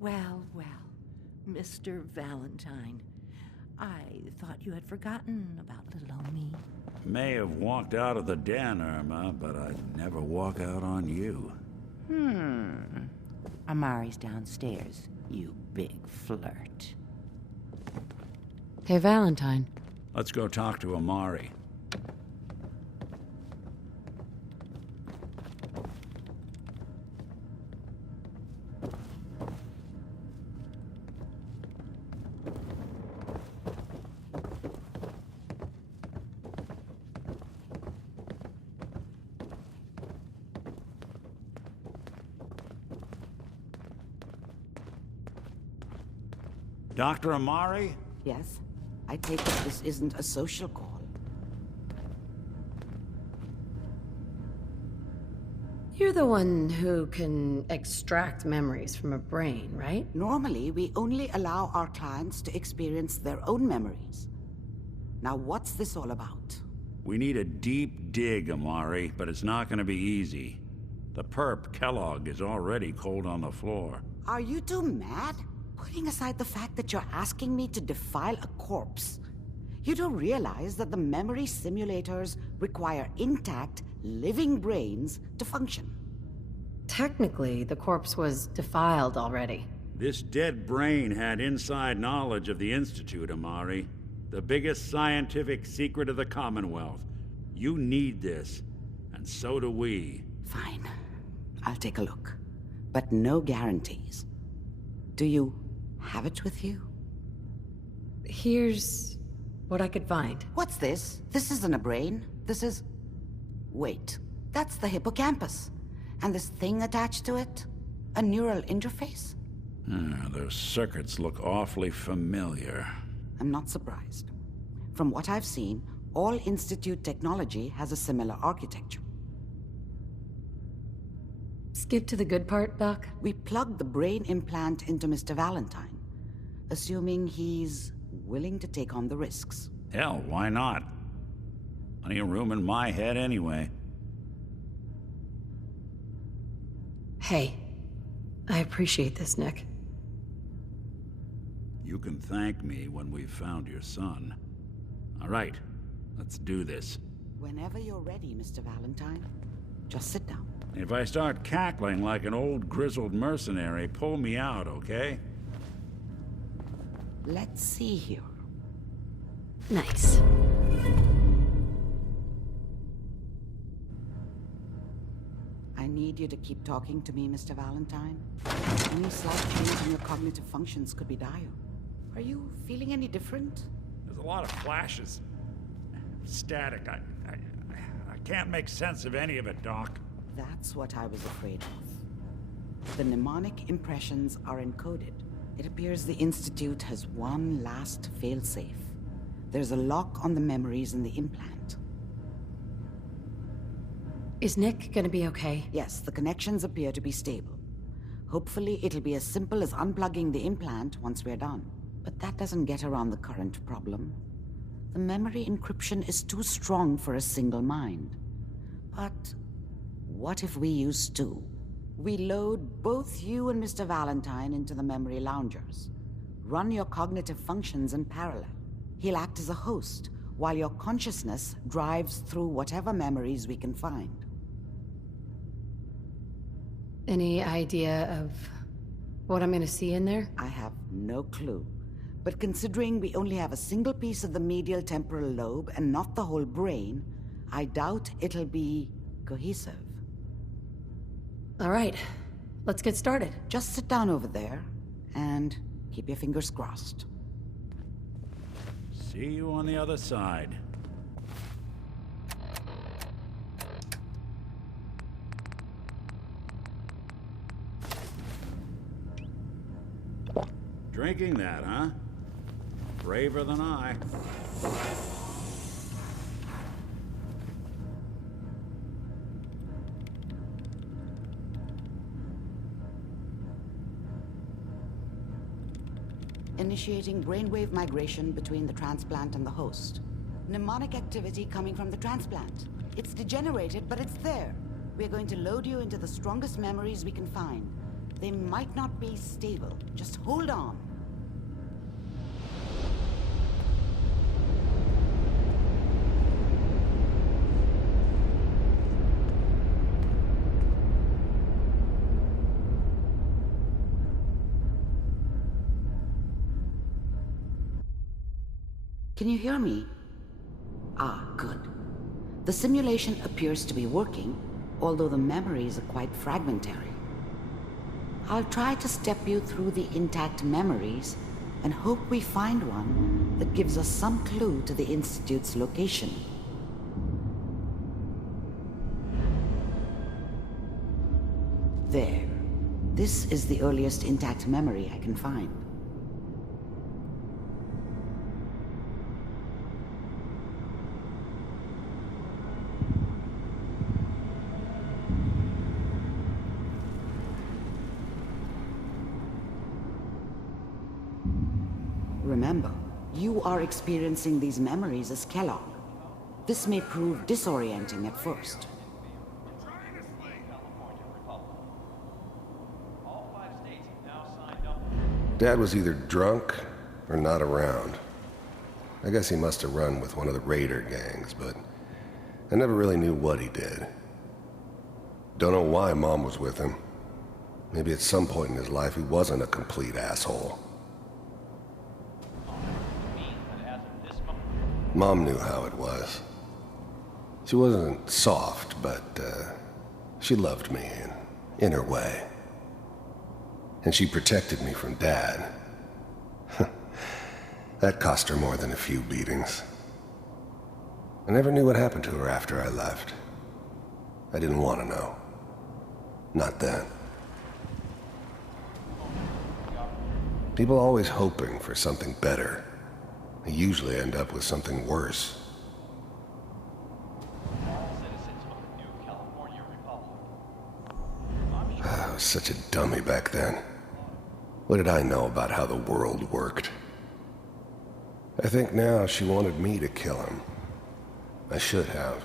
Well, well, Mr. Valentine. I thought you had forgotten about little old me. May have walked out of the den, Irma, but I'd never walk out on you. Amari's downstairs, you big flirt. Hey, Valentine. Let's go talk to Amari. Dr. Amari? Yes? I take it this isn't a social call. You're the one who can extract memories from a brain, right? Normally, we only allow our clients to experience their own memories. Now, what's this all about? We need a deep dig, Amari, but it's not gonna be easy. The perp, Kellogg, is already cold on the floor. Are you two mad? Putting aside the fact that you're asking me to defile a corpse, you don't realize that the memory simulators require intact, living brains to function. Technically, the corpse was defiled already. This dead brain had inside knowledge of the Institute, Amari. The biggest scientific secret of the Commonwealth. You need this, and so do we. Fine. I'll take a look. But no guarantees. Do you have it with you? Here's what I could find. What's this? This isn't a brain. This is... Wait. That's the hippocampus. And this thing attached to it? A neural interface? Those circuits look awfully familiar. I'm not surprised. From what I've seen, all Institute technology has a similar architecture. Skip to the good part, Doc? We plugged the brain implant into Mr. Valentine, assuming he's willing to take on the risks. Hell, why not? Plenty of room in my head anyway. Hey, I appreciate this, Nick. You can thank me when we've found your son. All right, let's do this. Whenever you're ready, Mr. Valentine. Just sit down. If I start cackling like an old grizzled mercenary, pull me out, okay? Let's see here. Nice. I need you to keep talking to me, Mr. Valentine. Any slight change in your cognitive functions could be dire. Are you feeling any different? There's a lot of flashes. Static. I can't make sense of any of it, Doc. That's what I was afraid of. The mnemonic impressions are encoded. It appears the Institute has one last failsafe. There's a lock on the memories in the implant. Is Nick gonna be okay? Yes, the connections appear to be stable. Hopefully it'll be as simple as unplugging the implant once we're done. But that doesn't get around the current problem. The memory encryption is too strong for a single mind. But what if we use two? We load both you and Mr. Valentine into the memory loungers. Run your cognitive functions in parallel. He'll act as a host, while your consciousness drives through whatever memories we can find. Any idea of what I'm gonna see in there? I have no clue. But considering we only have a single piece of the medial temporal lobe and not the whole brain, I doubt it'll be cohesive. All right, let's get started. Just sit down over there and keep your fingers crossed. See you on the other side. Drinking that, huh? Braver than I. Initiating brainwave migration between the transplant and the host. Mnemonic activity coming from the transplant. It's degenerated, but it's there. We're going to load you into the strongest memories we can find. They might not be stable. Just hold on. Can you hear me? Ah, good. The simulation appears to be working, although the memories are quite fragmentary. I'll try to step you through the intact memories and hope we find one that gives us some clue to the Institute's location. There. This is the earliest intact memory I can find. Remember, you are experiencing these memories as Kellogg. This may prove disorienting at first. Dad was either drunk or not around. I guess he must have run with one of the raider gangs, but I never really knew what he did. Don't know why Mom was with him. Maybe at some point in his life he wasn't a complete asshole. Mom knew how it was. She wasn't soft, but she loved me in her way. And she protected me from Dad. That cost her more than a few beatings. I never knew what happened to her after I left. I didn't want to know. Not then. People are always hoping for something better. They usually end up with something worse. I was such a dummy back then. What did I know about how the world worked? I think now she wanted me to kill him. I should have.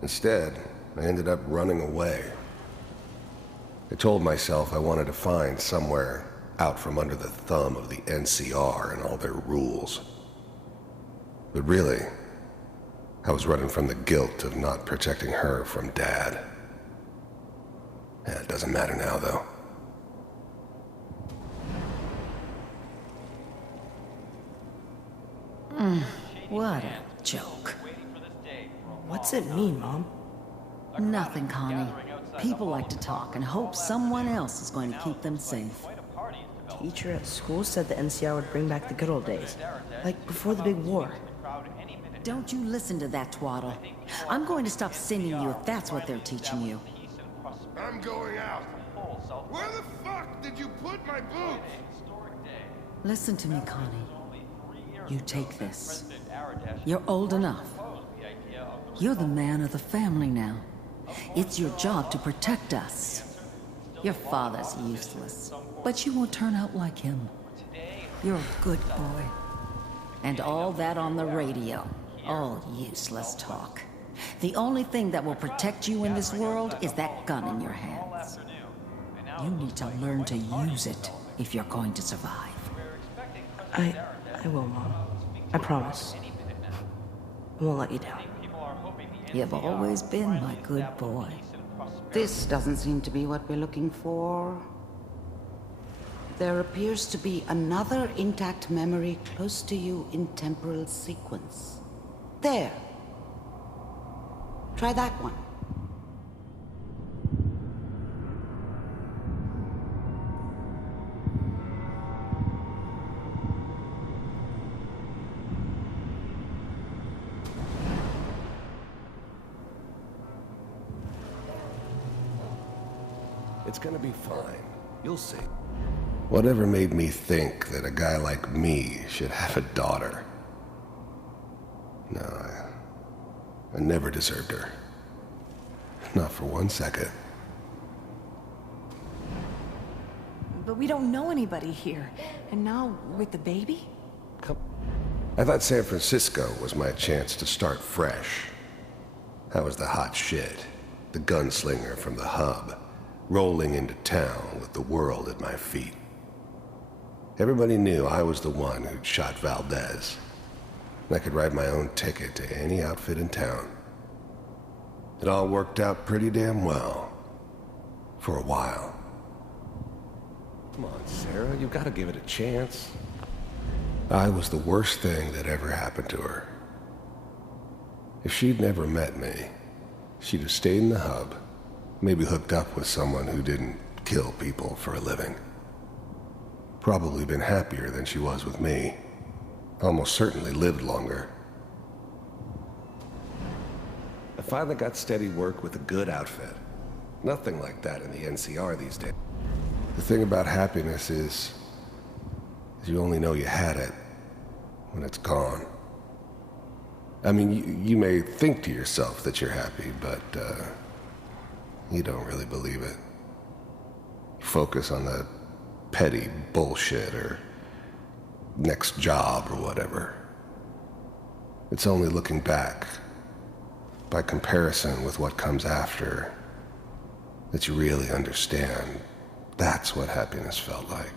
Instead, I ended up running away. I told myself I wanted to find somewhere out from under the thumb of the NCR and all their rules. But really, I was running from the guilt of not protecting her from Dad. Yeah, it doesn't matter now, though. What a joke. What's it mean, Mom? Nothing, Connie. People like to talk and hope someone else is going to keep them safe. Teacher at school said the NCR would bring back the good old days, like before the big war. Don't you listen to that twaddle. I'm going to stop sending you if that's what they're teaching you. I'm going out. Where the fuck did you put my boots? Listen to me, Connie. You take this. You're old enough. You're the man of the family now. It's your job to protect us. Your father's useless, but you won't turn out like him. You're a good boy. And all that on the radio, all useless talk. The only thing that will protect you in this world is that gun in your hands. You need to learn to use it if you're going to survive. I will, Mom. I promise. I won't let you down. You've always been my good boy. This doesn't seem to be what we're looking for. There appears to be another intact memory close to you in temporal sequence. There. Try that one. It's gonna be fine. You'll see. Whatever made me think that a guy like me should have a daughter? No, I never deserved her. Not for 1 second. But we don't know anybody here. And now, with the baby? I thought San Francisco was my chance to start fresh. I was the hot shit, the gunslinger from the hub, rolling into town with the world at my feet. Everybody knew I was the one who'd shot Valdez. I could write my own ticket to any outfit in town. It all worked out pretty damn well. For a while. Come on, Sarah, you've got to give it a chance. I was the worst thing that ever happened to her. If she'd never met me, she'd have stayed in the hub, maybe hooked up with someone who didn't kill people for a living. Probably been happier than she was with me. Almost certainly lived longer. I finally got steady work with a good outfit. Nothing like that in the NCR these days. The thing about happiness is you only know you had it when it's gone. I mean, you may think to yourself that you're happy, but you don't really believe it. You focus on the petty bullshit or next job or whatever. It's only looking back, by comparison with what comes after, that you really understand that's what happiness felt like.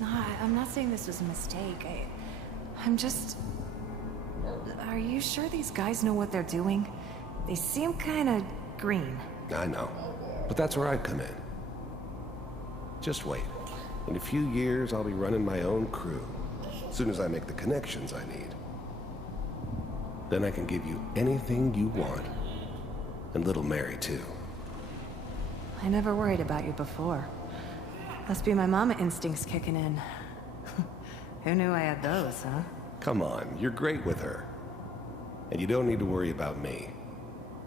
No, I'm not saying this was a mistake. I'm just... Are you sure these guys know what they're doing? They seem kinda green. I know, but that's where I come in. Just wait. In a few years, I'll be running my own crew. As soon as I make the connections I need. Then I can give you anything you want. And little Mary, too. I never worried about you before. Must be my mama instincts kicking in. Who knew I had those, huh? Come on, you're great with her. And you don't need to worry about me.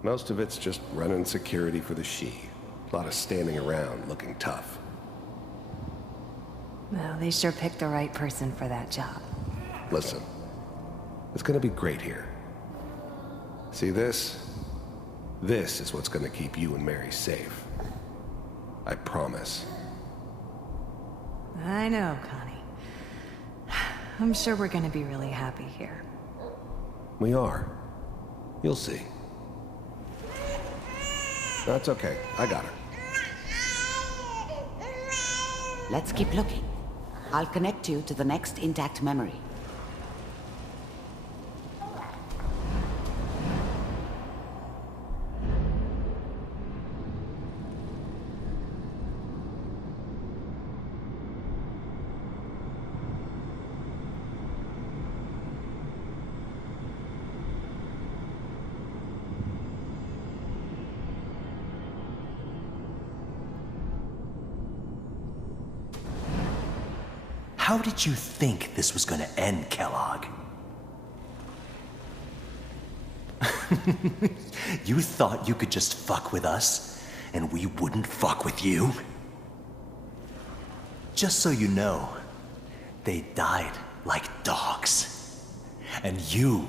Most of it's just running security for the she. A lot of standing around looking tough. Well, they sure picked the right person for that job. Listen, it's gonna be great here. See this? This is what's gonna keep you and Mary safe. I promise. I know, Connie. I'm sure we're gonna be really happy here. We are. You'll see. That's okay. I got her. Let's keep looking. I'll connect you to the next intact memory. How did you think this was gonna end, Kellogg? You thought you could just fuck with us, and we wouldn't fuck with you? Just so you know, they died like dogs. And you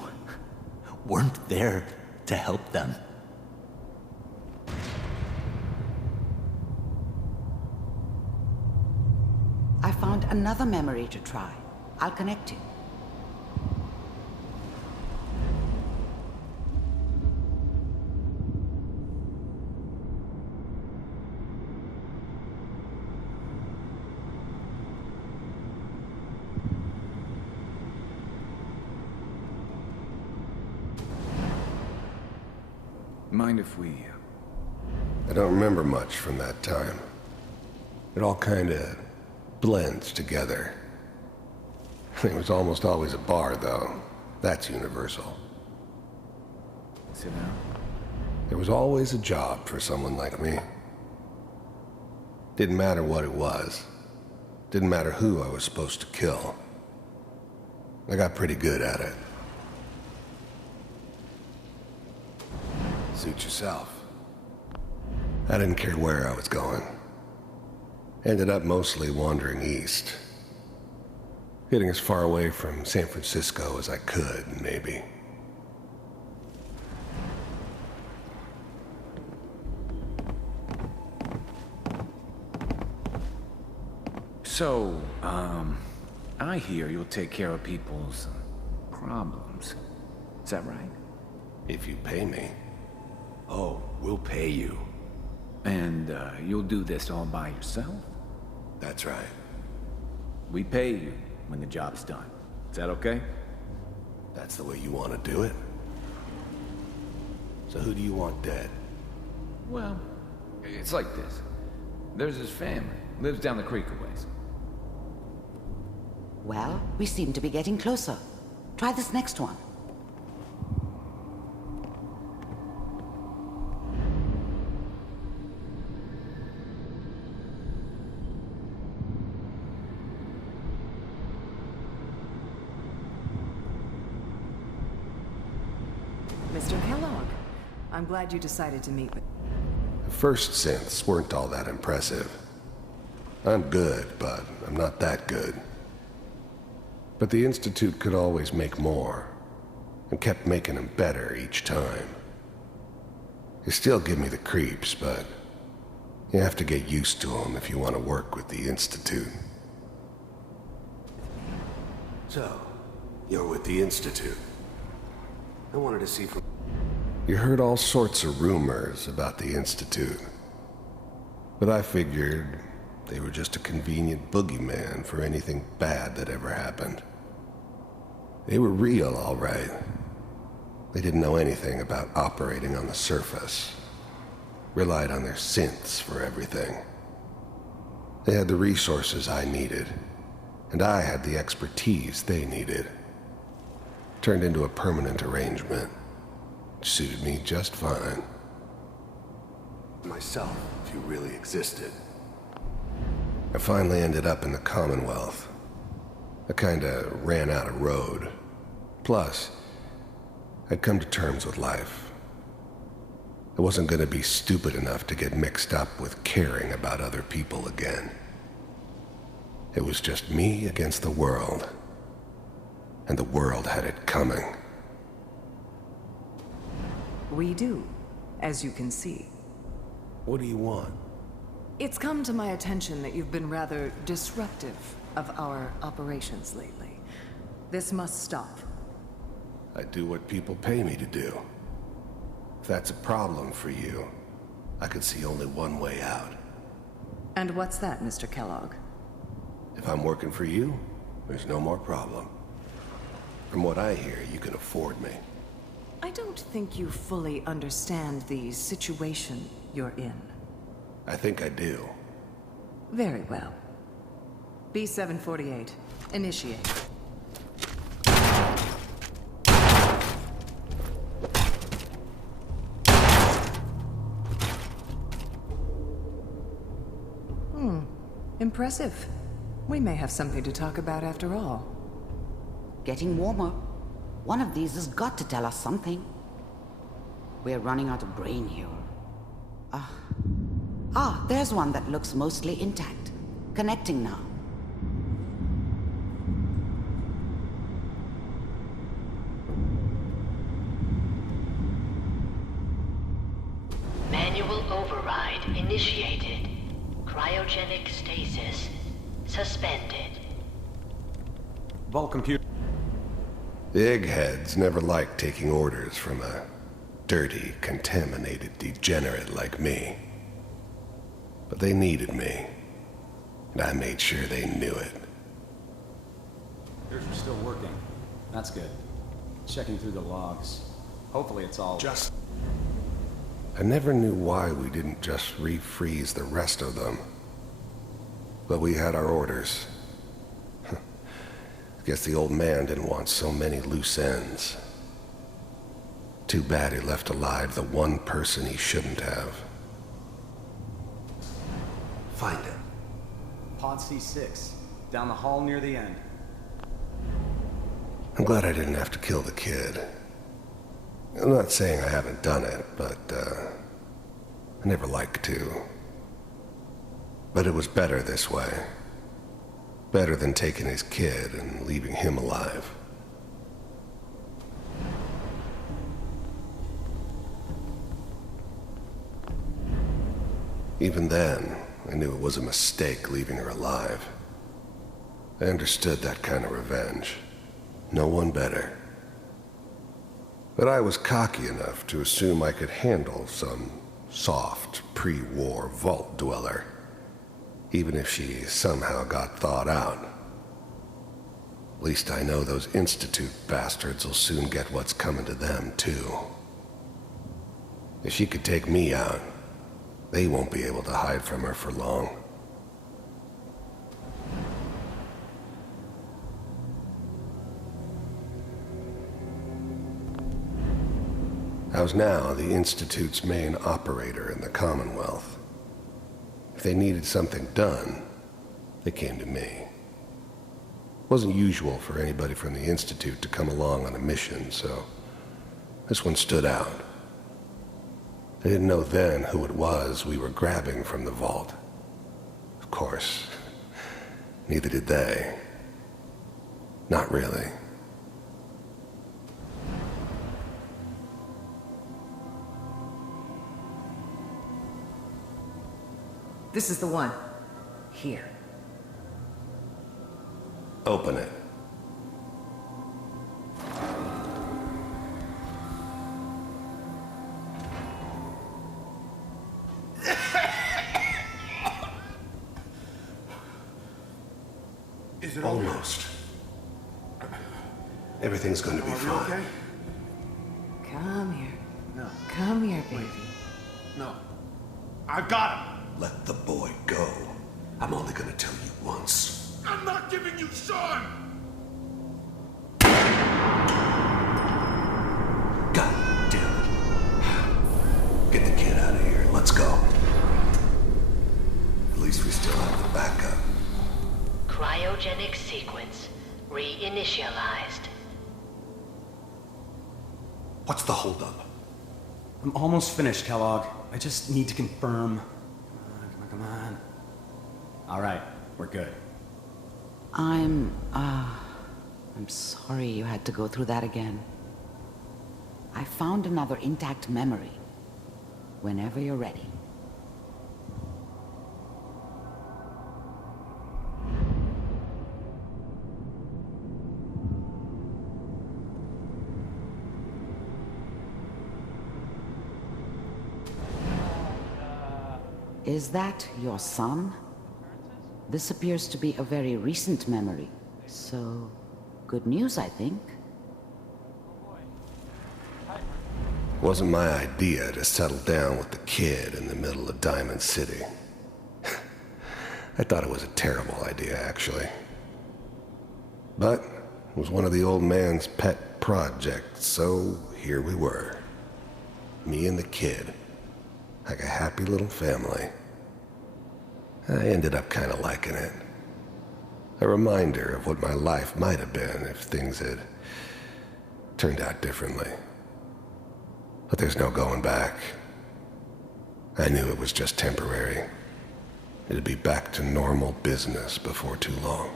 weren't there to help them. I found another memory to try. I'll connect you. Mind if we... I don't remember much from that time. It all kinda blends together. It was almost always a bar, though. That's universal. Sit down. There was always a job for someone like me. Didn't matter what it was. Didn't matter who I was supposed to kill. I got pretty good at it. Suit yourself. I didn't care where I was going. Ended up mostly wandering east. Getting as far away from San Francisco as I could, maybe. So, I hear you'll take care of people's problems. Is that right? If you pay me. Oh, we'll pay you. And you'll do this all by yourself? That's right. We pay you when the job's done. Is that okay? That's the way you want to do it? So who do you want dead? Well, it's like this. There's his family. Lives down the creek a ways. Well, we seem to be getting closer. Try this next one. Mr. Kellogg, I'm glad you decided to meet with... The first synths weren't all that impressive. I'm good, but I'm not that good. But the Institute could always make more, and kept making them better each time. They still give me the creeps, but you have to get used to them if you want to work with the Institute. So, you're with the Institute. I wanted to see from... You heard all sorts of rumors about the Institute. But I figured they were just a convenient boogeyman for anything bad that ever happened. They were real, all right. They didn't know anything about operating on the surface. Relied on their synths for everything. They had the resources I needed, and I had the expertise they needed. Turned into a permanent arrangement. Suited me just fine. Myself, if you really existed. I finally ended up in the Commonwealth. I kinda ran out of road. Plus, I'd come to terms with life. I wasn't gonna be stupid enough to get mixed up with caring about other people again. It was just me against the world. And the world had it coming. We do, as you can see. What do you want? It's come to my attention that you've been rather disruptive of our operations lately. This must stop. I do what people pay me to do. If that's a problem for you, I could see only one way out. And what's that, Mr. Kellogg? If I'm working for you, there's no more problem. From what I hear, you can afford me. I don't think you fully understand the situation you're in. I think I do. Very well. B-748, initiate. Impressive. We may have something to talk about after all. Getting warmer. One of these has got to tell us something. We're running out of brain here. There's one that looks mostly intact. Connecting now. Manual override initiated. Cryogenic stasis suspended. Vault computer. The eggheads never liked taking orders from a dirty, contaminated degenerate like me. But they needed me, and I made sure they knew it. Computers are still working. That's good. Checking through the logs. Hopefully it's all... I never knew why we didn't just refreeze the rest of them. But we had our orders. I guess the old man didn't want so many loose ends. Too bad he left alive the one person he shouldn't have. Find it. Pod C6. Down the hall near the end. I'm glad I didn't have to kill the kid. I'm not saying I haven't done it, but, I never liked to. But it was better this way. Better than taking his kid and leaving him alive. Even then, I knew it was a mistake leaving her alive. I understood that kind of revenge. No one better. But I was cocky enough to assume I could handle some soft, pre-war vault dweller, even if she somehow got thawed out. At least I know those Institute bastards will soon get what's coming to them, too. If she could take me out, they won't be able to hide from her for long. I was now the Institute's main operator in the Commonwealth. If they needed something done, they came to me. It wasn't usual for anybody from the Institute to come along on a mission, so this one stood out. I didn't know then who it was we were grabbing from the vault. Of course, neither did they. Not really. This is the one. Here. Open it. Is it Almost. Everything's going to be fine. Okay? Come here. No. Come here, baby. No. I've got him. Let the boy go. I'm only going to tell you once. I'm not giving you Sean! God damn it. Get the kid out of here. Let's go. At least we still have the backup. Cryogenic sequence reinitialized. What's the holdup? I'm almost finished, Kellogg. I just need to confirm. Come on. All right, we're good. I'm sorry you had to go through that again. I found another intact memory. Whenever you're ready. Is that your son? This appears to be a very recent memory, so good news, I think. Wasn't my idea to settle down with the kid in the middle of Diamond City. I thought it was a terrible idea, actually. But it was one of the old man's pet projects, so here we were. Me and the kid. Like a happy little family. I ended up kind of liking it. A reminder of what my life might have been if things had turned out differently. But there's no going back. I knew it was just temporary. It'd be back to normal business before too long.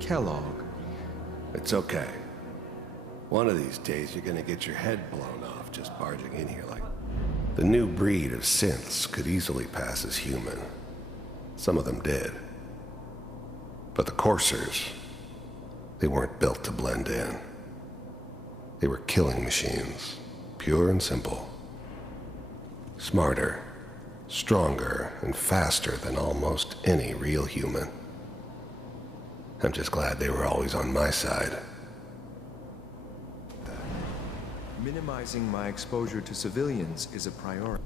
Kellogg. It's okay. One of these days you're gonna get your head blown off just barging in here like... The new breed of synths could easily pass as human. Some of them did. But the coursers, they weren't built to blend in. They were killing machines, pure and simple. Smarter, stronger, and faster than almost any real human. I'm just glad they were always on my side. Minimizing my exposure to civilians is a priority.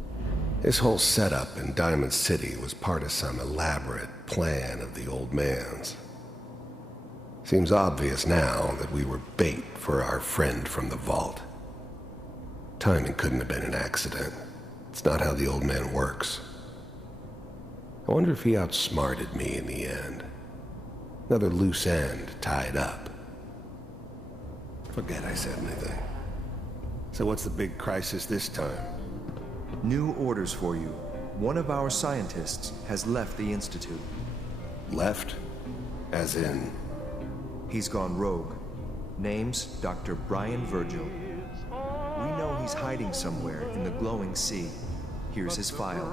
This whole setup in Diamond City was part of some elaborate plan of the old man's. Seems obvious now that we were bait for our friend from the vault. Timing couldn't have been an accident. It's not how the old man works. I wonder if he outsmarted me in the end. Another loose end tied up. Forget I said anything. So what's the big crisis this time? New orders for you. One of our scientists has left the Institute. Left? As in? He's gone rogue. Name's Dr. Brian Virgil. We know he's hiding somewhere in the glowing sea. Here's his file.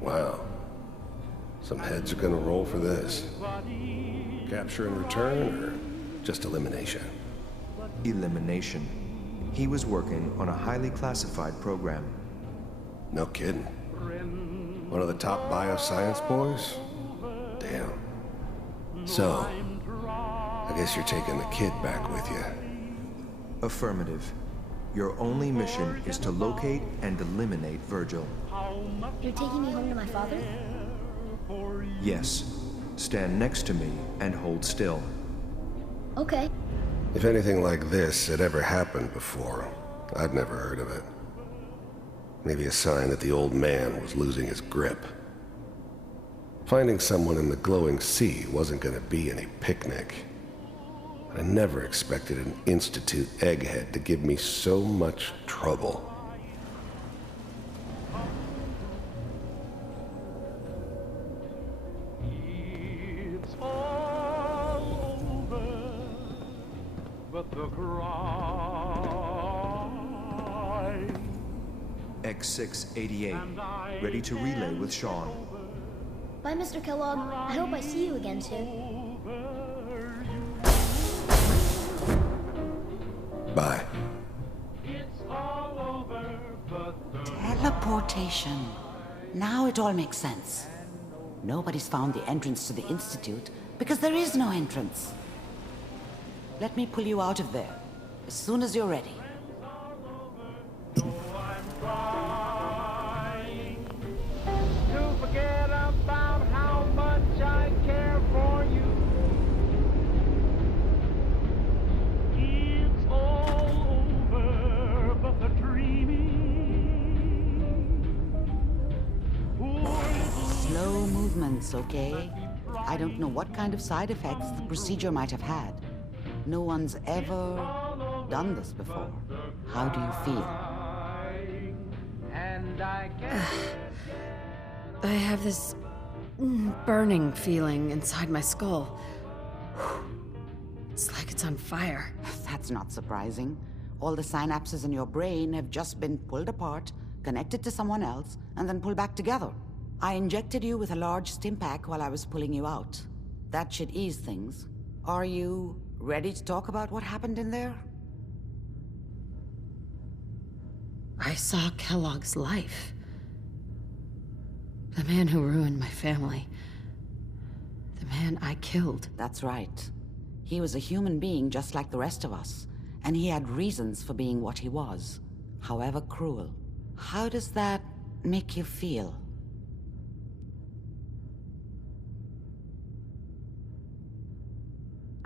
Wow. Some heads are gonna roll for this. Capture and return, or just elimination? Elimination. He was working on a highly classified program. No kidding. One of the top bioscience boys? Damn. So, I guess you're taking the kid back with you. Affirmative. Your only mission is to locate and eliminate Virgil. You're taking me home to my father? Yes. Stand next to me and hold still. Okay. If anything like this had ever happened before, I'd never heard of it. Maybe a sign that the old man was losing his grip. Finding someone in the glowing sea wasn't gonna be any picnic. I never expected an Institute egghead to give me so much trouble. It's all over, but the cry. X688, ready to relay with Sean. Bye, Mr. Kellogg. I hope I see you again soon. Bye. Teleportation. Now it all makes sense. Nobody's found the entrance to the Institute because there is no entrance. Let me pull you out of there as soon as you're ready. To forget about how much I care for you. It's all over, but the Slow movements, okay? I don't know what kind of side effects the procedure might have had. No one's ever done this before. How do you feel? I have this burning feeling inside my skull. It's like it's on fire. That's not surprising. All the synapses in your brain have just been pulled apart, connected to someone else, and then pulled back together. I injected you with a large stim pack while I was pulling you out. That should ease things. Are you ready to talk about what happened in there? I saw Kellogg's life. The man who ruined my family. The man I killed. That's right. He was a human being just like the rest of us, and he had reasons for being what he was, however cruel. How does that make you feel?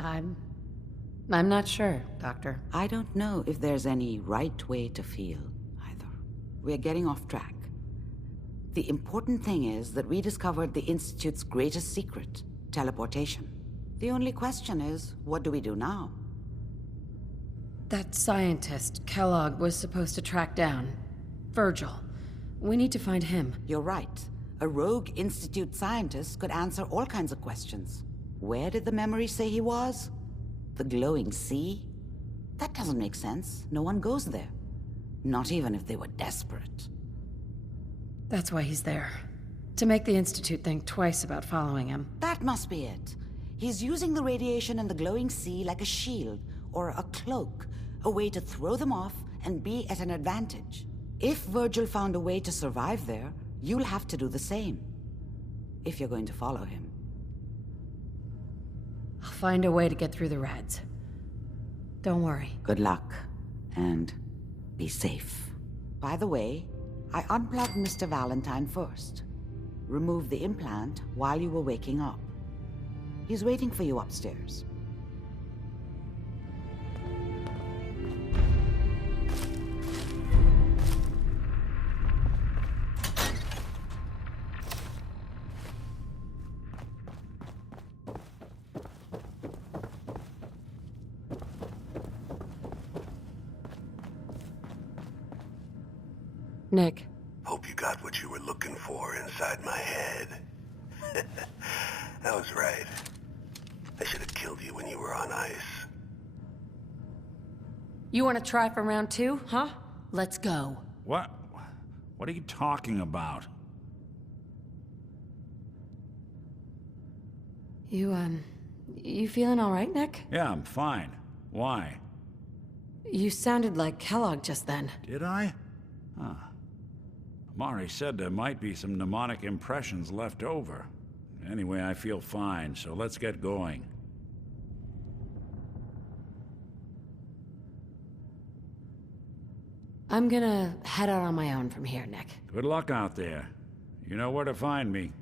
I'm not sure, Doctor. I don't know if there's any right way to feel, either. We're getting off track. The important thing is that we discovered the Institute's greatest secret, teleportation. The only question is, what do we do now? That scientist Kellogg was supposed to track down. Virgil. We need to find him. You're right. A rogue Institute scientist could answer all kinds of questions. Where did the memory say he was? The glowing sea? That doesn't make sense. No one goes there. Not even if they were desperate. That's why he's there. To make the Institute think twice about following him. That must be it. He's using the radiation in the glowing sea like a shield or a cloak, a way to throw them off and be at an advantage. If Virgil found a way to survive there, you'll have to do the same. If you're going to follow him. I'll find a way to get through the rats. Don't worry. Good luck. And be safe. By the way, I unplugged Mr. Valentine first. Removed the implant while you were waking up. He's waiting for you upstairs. Nick. Hope you got what you were looking for inside my head. I was right. I should have killed you when you were on ice. You want to try for round 2, huh? Let's go. What? What are you talking about? You feeling all right, Nick? Yeah, I'm fine. Why? You sounded like Kellogg just then. Did I? Huh. Amari said there might be some mnemonic impressions left over. Anyway, I feel fine, so let's get going. I'm gonna head out on my own from here, Nick. Good luck out there. You know where to find me.